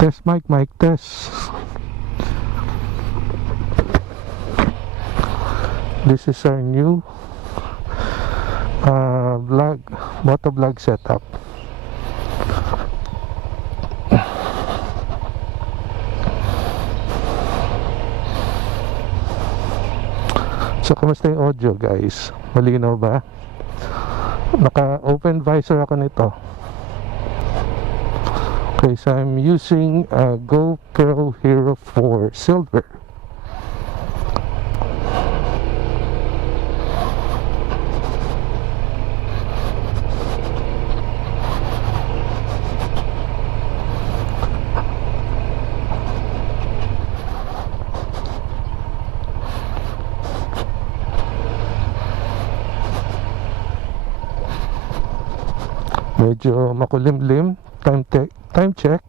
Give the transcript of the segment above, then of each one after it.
Test mic test. This is our new motovlog setup. So, kamusta yung audio, guys? Malinaw ba? Naka-open visor ako nito. Okay, so I'm using a GoPro Hero 4 Silver. Medyo makulimlim. Time check,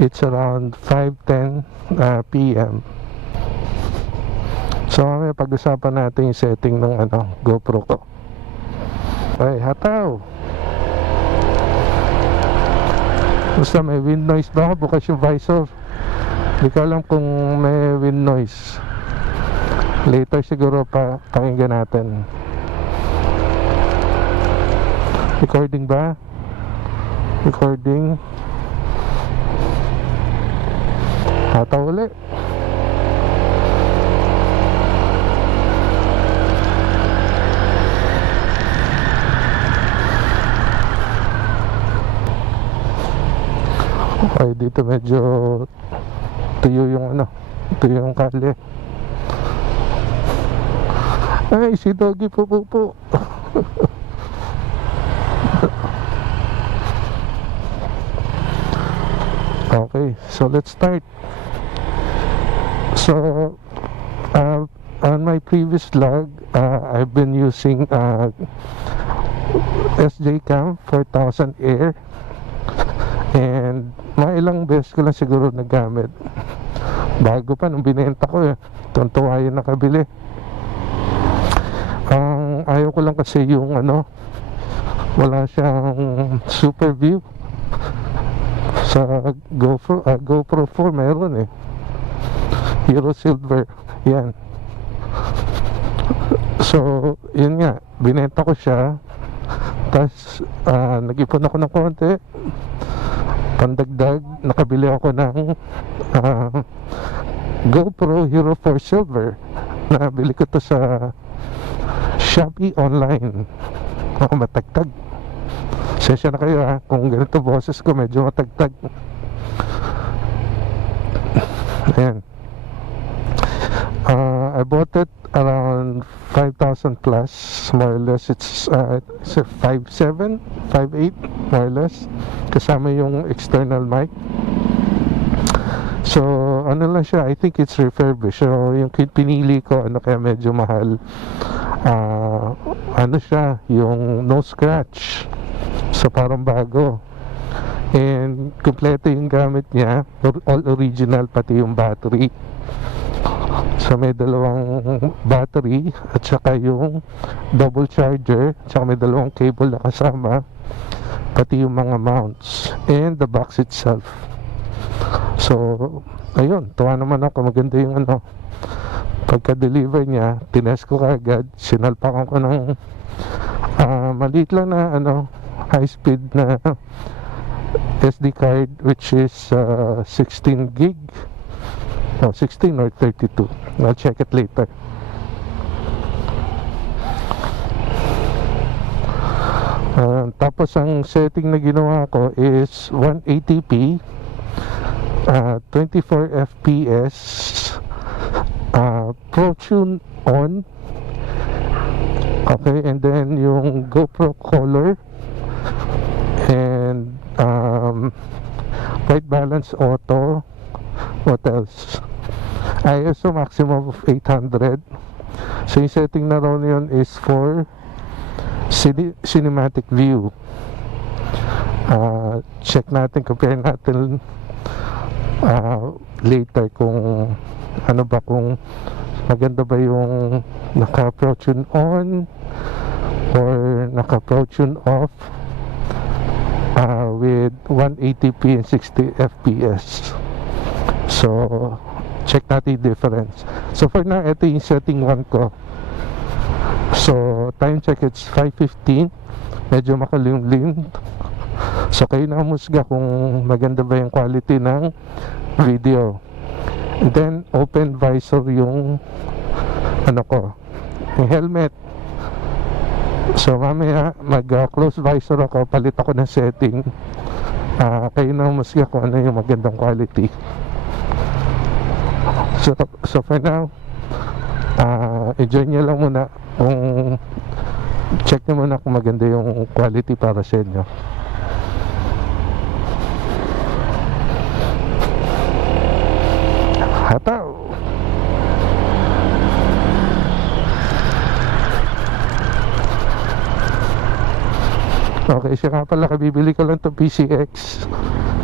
it's around 5:10 p.m. So mamaya pag-usapan natin yung setting ng GoPro ko. Ay, hataw! Basta may wind noise ba ako? Bukas yung visor. Hindi ko alam kung may wind noise. Later siguro pakinggan natin. Recording ba? Recording. Hataw ulit. Okay, dito medyo tuyo yung tuyo yung kalye. Ay, si Doggy po. Okay, so let's start. So on my previous vlog, I've been using SJ Cam 4000 Air, and mga ilang beses ko lang siguro nagamit. Bago pa nung binenta ko, tuntua yung nakabili. Ayaw ko lang kasi yung wala siyang super view. Sa GoPro 4 meron Hero Silver yan. So yun nga, binenta ko siya. Tapos nag-ipon ako ng konti, pandagdag, nakabili ako ng GoPro Hero 4 Silver. Nabili ko to sa Shopee online. Matagtag. Sensya na kayo kung ganito boses ko, medyo matagtag. Ayan. I bought it around 5,000 plus, more or less. It's 5.7, 5.8 more or less, kasama yung external mic. So lang siya, I think it's refurbished. So yung pinili ko, kaya medyo mahal, siya, yung no scratch. So parang bago, and kompleto yung gamit niya, all original, pati yung battery. So may dalawang battery at saka yung double charger, at saka may dalawang cable na kasama, pati yung mga mounts and the box itself. So ayun, tuwa naman ako, maganda yung pagka-deliver niya. Tinest ko kagad, sinalpakan ko ng maliit lang na high speed na SD card, which is 16 gig. No, 16 or 32. I'll check it later. Tapos ang setting na ginawa ko is 180p, 24 FPS, Protune On. Okay, and then yung GoPro color, and white balance auto. What else? ISO maximum of 800. So yung setting na raw yun is for cinematic view. Check natin, compare natin later kung kung maganda ba yung naka-Protune On or naka-Protune Off with 180p and 60 FPS. So check natin yung difference. So for now, ito yung setting 1 ko. So time check, it's 5:15. Medyo makalimlim. So kayo na humusga kung maganda ba yung quality ng video. And then open visor yung yung helmet. So mamaya mag close visor ako, palit ako ng setting. Kayo na humusga kung ano yung magandang quality. So for now, enjoy nyo lang muna. Kung check nyo muna kung maganda yung quality para sa inyo. Hataw! Okay, siya nga pala, kabibili ko lang to PCX.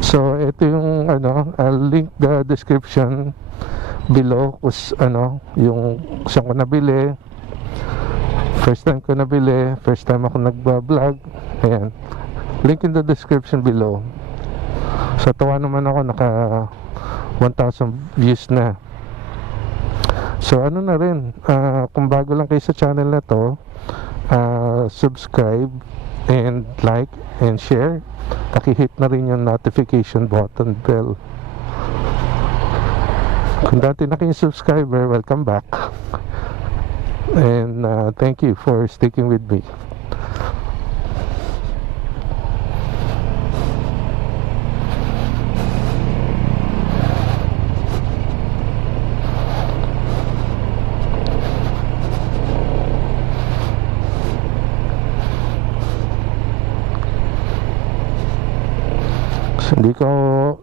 So ito yung I'll link the description below kung yung saan ko nabili. First time ko nabili, first time ako nagba-vlog. Ayan, link in the description below. So tawa naman ako, naka 1,000 views na. So na rin, kung bago lang kayo sa channel na to, subscribe and like and share. Pakihit na rin yung notification button bell. Kung dati na kayong subscriber, welcome back. And thank you for sticking with me.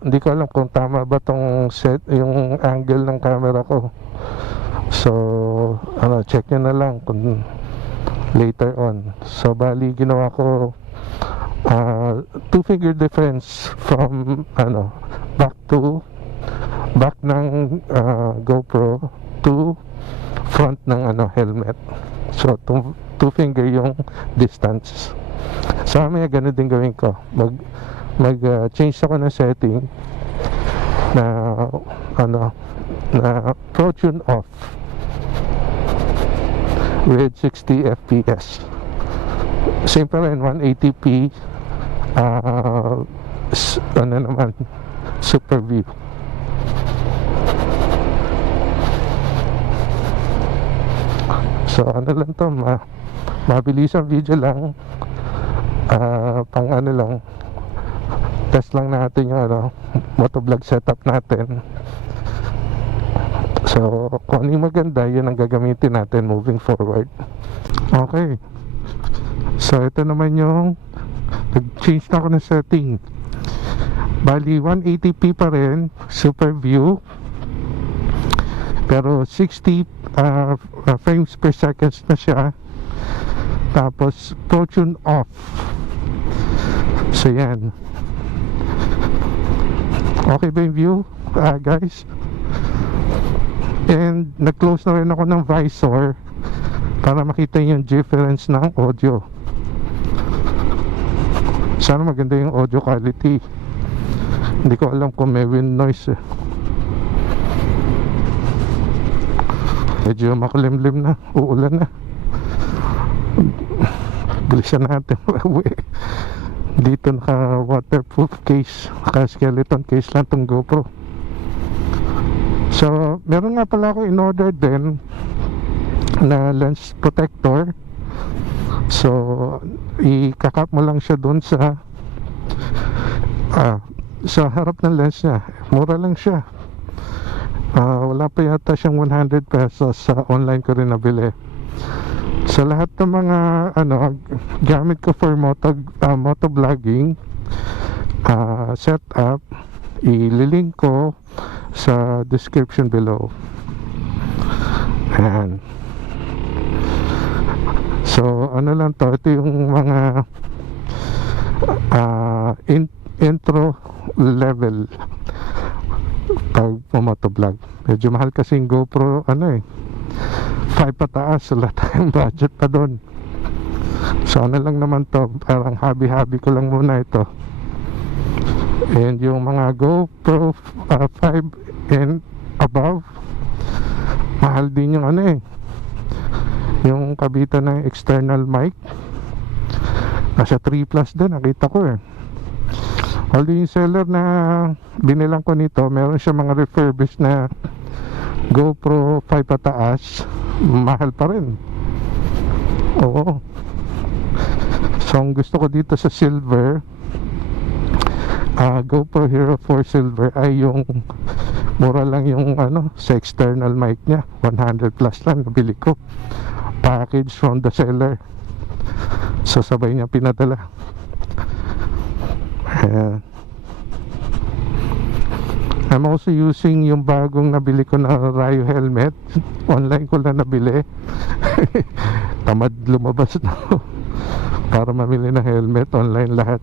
Hindi ko alam kung tama ba tong set yung angle ng camera ko. So check nyo na lang kung later on. So bali ginawa ko 2-finger difference from back ng GoPro to front ng helmet. So 2-finger yung distance. So mamaya ganun din gawin ko. Mag-change ako ng setting na Protune Off with 60 FPS. Same pa rin, 180p super view. So lang to, mabilis ang video lang, pang lang, test lang natin yung motovlog setup natin. So kung ano yung maganda, yun ang gagamitin natin moving forward. Okay, so ito naman yung nag-change na ako ng setting. Bali 180p pa rin, super view, pero 60 frames per second na siya. Tapos Protune Off. So yan. Okay ba yung view, guys? And nag-close na rin ako ng visor para makita yung difference ng audio. Sana maganda yung audio quality. Hindi ko alam kung may wind noise eh. Medyo makulimlim na, uulan na. Bilisan natin. Dito naka waterproof case, naka skeleton case lang tong GoPro. So meron nga pala ako in-order din na lens protector. So i-kakap mo lang siya dun sa harap ng lens niya. Mura lang siya. Wala pa yata siyang 100 pesos. Sa online ko rin nabili. Sa lahat ng mga gamit ko for motovlogging setup, ililink ko sa description below. Ayan. So lang to, ito yung mga intro level pag motovlog. Medyo mahal kasi yung GoPro 5 pataas, wala tayong budget pa doon. So lang naman to, parang hobby ko lang muna ito. And yung mga GoPro 5 and above, mahal din yung ano eh, yung kabitan ng external mic. Nasa 3 plus din, nakita ko eh. Although yung seller na binilang ko nito, meron siya mga refurbished na GoPro 5 pataas, mahal pa rin. Oo. So ang gusto ko dito sa silver, GoPro Hero 4 silver, ay yung mura lang yung ano, sa external mic nya, 100 plus lang nabili ko, package from the seller. So sabay niya pinadala. Ayan. I'm also using yung bagong nabili ko na Rayo helmet. Online ko lang nabili. Tamad lumabas na para mamili ng helmet, online lahat.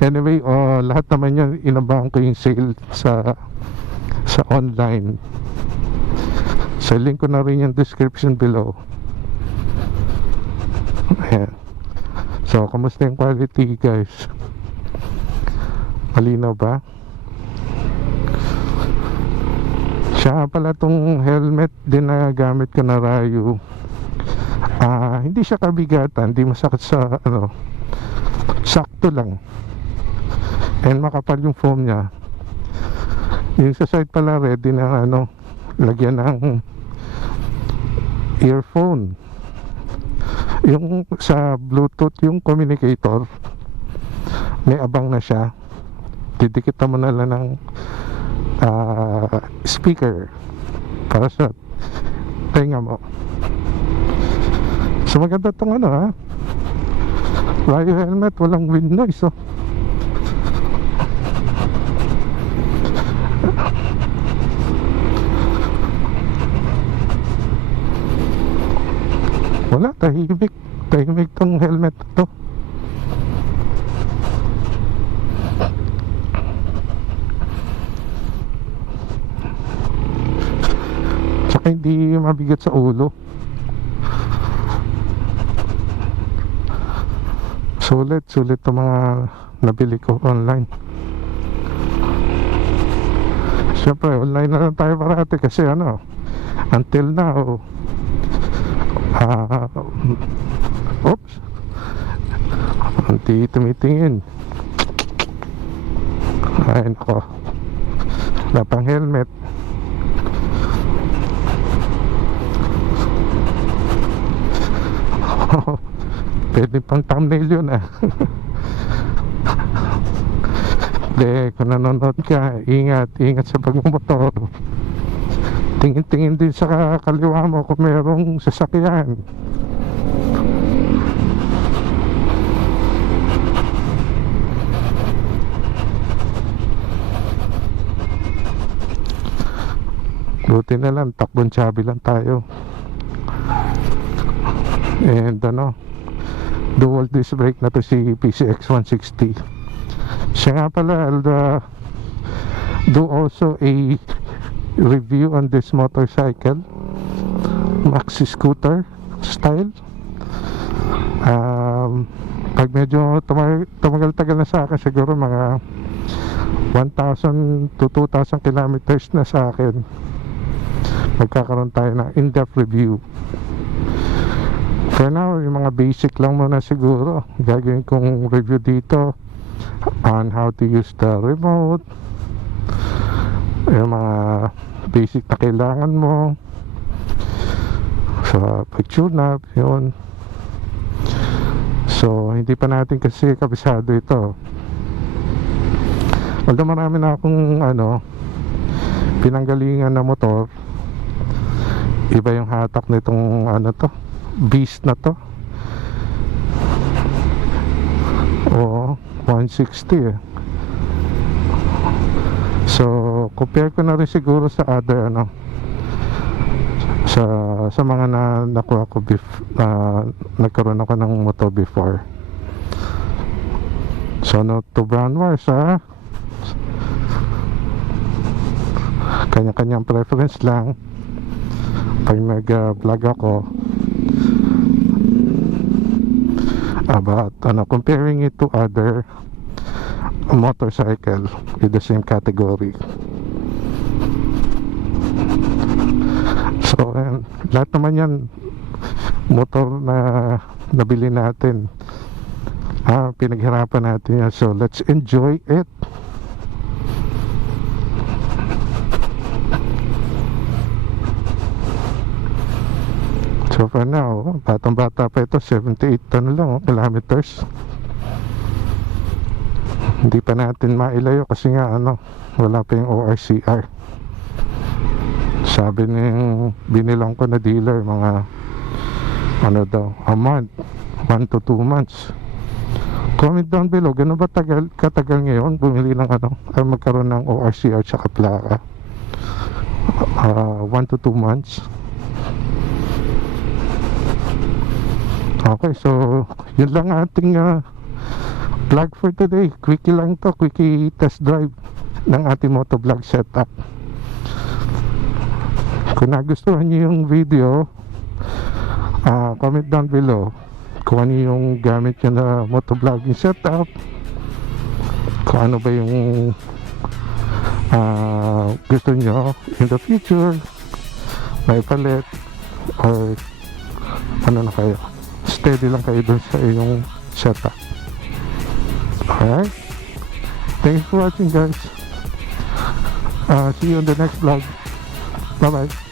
Anyway, lahat naman yan inabahan ko yung sale sa online. So link ko na rin yung description below. Ayan. So kamusta yung quality guys? Malinaw ba? Siya pala tong helmet din na gamit ko na Rayo. Hindi siya kabigatan, hindi masakit sa ano, sakto lang. And makapal yung foam niya. Yung sa side pala ready na ano, lagyan ng earphone. Yung sa Bluetooth, yung communicator, may abang na siya. Didikit mo na lang ng speaker para sa tenga mo. So maganda tong ano ha, Rayo helmet, walang wind noise oh. Wala, tahimik tong helmet to. Tsaka hindi mabigat sa ulo. Sulit itong mga nabili ko online. Siyempre online na lang tayo parati kasi ano, until now oops, hindi tumitingin. Ay nako, wala pang helmet. Pwede pang thumbnail yun ah. Hindi, kung nanonood ka, ingat sa pagmumotor. Tingin-tingin din sa kaliwa mo kung mayroong sasakyan. Buti na lang, takbong tsabi lang tayo. And ano, dual disc brake na to si PCX 160. Siya nga pala, I'll do also a review on this motorcycle, maxi scooter style. Pag medyo tumagal-tagal na sa akin, siguro mga 1,000 to 2,000 kilometers na sa akin, magkakaroon tayo ng in-depth review. For now, yung mga basic lang muna siguro gagawin kong review dito on how to use the remote, yung mga basic na kailangan mo sa pag-tune up, yun. So hindi pa natin kasi kabisado ito, although marami na akong ano, pinanggalingan na motor. Iba yung hatak nitong ano to, beast na to. Oo, 160 eh. So compare ko na rin siguro sa other ano, sa mga nakuha ko nagkaroon ako ng moto before. So no to brand wars ha, kanya-kanyang preference lang pag nag-vlog ako about ano, comparing it to other motorcycle with the same category. So ayan, lahat naman yan motor na nabili natin, pinaghirapan natin yan, so let's enjoy it. So for now, batang bata pa ito, 78 kilometers. Hindi pa natin mailayo kasi nga wala pa yung ORCR. Sabi ng binilang ko na dealer, mga a month, 1 to 2 months. Comment down below, gano'n ba katagal ngayon bumili ng magkaroon ng ORCR tsaka plaka? 1 to 2 months. Okay, so yun lang ating vlog for today. Quickie lang to, quickie test drive ng ating motovlog setup. Kung nagustuhan niyo yung video, comment down below kung ano yung gamit nyo na motovlogging setup, kung ano ba yung gusto nyo in the future, may palit, or ano na kayo, steady lang kayo dun sa iyong setup. Alright, thanks for watching guys. See you in the next vlog. Bye bye.